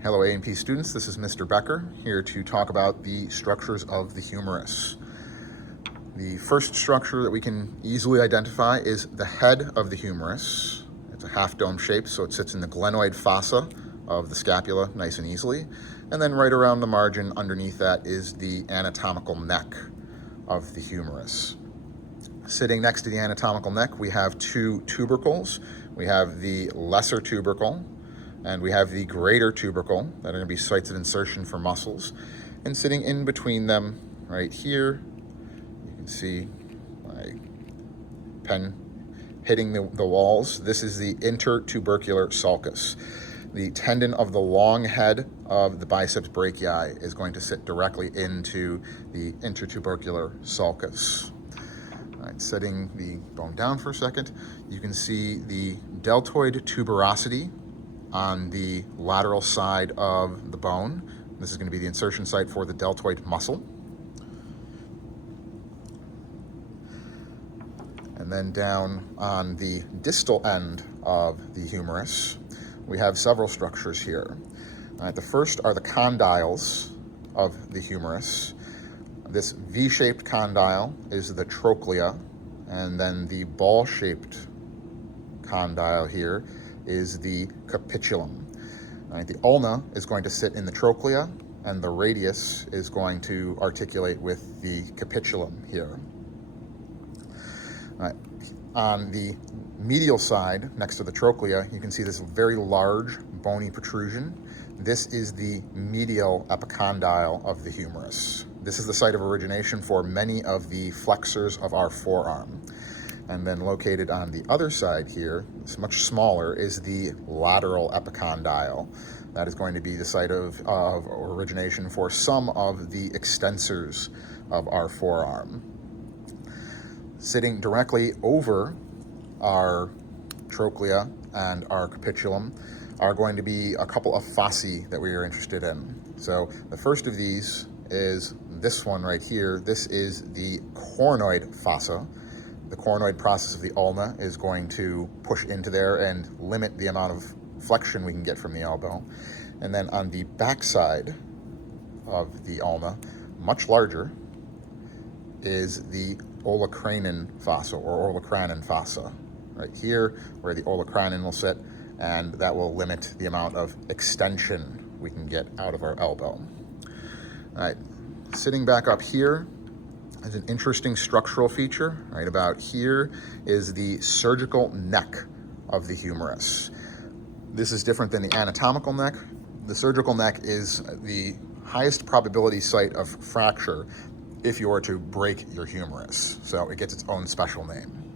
Hello A&P students, this is Mr. Becker here to talk about the structures of the humerus. The first structure that we can easily identify is the head of the humerus. It's a half dome shape, so it sits in the glenoid fossa of the scapula nice and easily. And then right around the margin underneath that is the anatomical neck of the humerus. Sitting next to the anatomical neck, we have two tubercles. We have the lesser tubercle and we have the greater tubercle that are going to be sites of insertion for muscles. And sitting in between them right here, you can see my pen hitting the walls. This is the intertubercular sulcus. The tendon of the long head of the biceps brachii is going to sit directly into the intertubercular sulcus. All right, setting the bone down for a second, you can see the deltoid tuberosity on the lateral side of the bone. This is going to be the insertion site for the deltoid muscle. And then down on the distal end of the humerus, we have several structures here. All right, the first are the condyles of the humerus. This V-shaped condyle is the trochlea, and then the ball-shaped condyle here is the capitulum. All right, the ulna is going to sit in the trochlea, and the radius is going to articulate with the capitulum here. All right, on the medial side, next to the trochlea, you can see this very large bony protrusion. This is the medial epicondyle of the humerus. This is the site of origination for many of the flexors of our forearm. And then located on the other side here, it's much smaller, is the lateral epicondyle. That is going to be the site of origination for some of the extensors of our forearm. Sitting directly over our trochlea and our capitulum are going to be a couple of fossae that we are interested in. So the first of these is this one right here. This is the coronoid fossa. The coronoid process of the ulna is going to push into there and limit the amount of flexion we can get from the elbow. And then on the back side of the ulna, much larger, is the olecranon fossa or olecranon fossa. Right here, where the olecranon will sit, and that will limit the amount of extension we can get out of our elbow. All right, sitting back up here is an interesting structural feature. Right about here is the surgical neck of the humerus. This is different than the anatomical neck. The surgical neck is the highest probability site of fracture if you were to break your humerus. So it gets its own special name.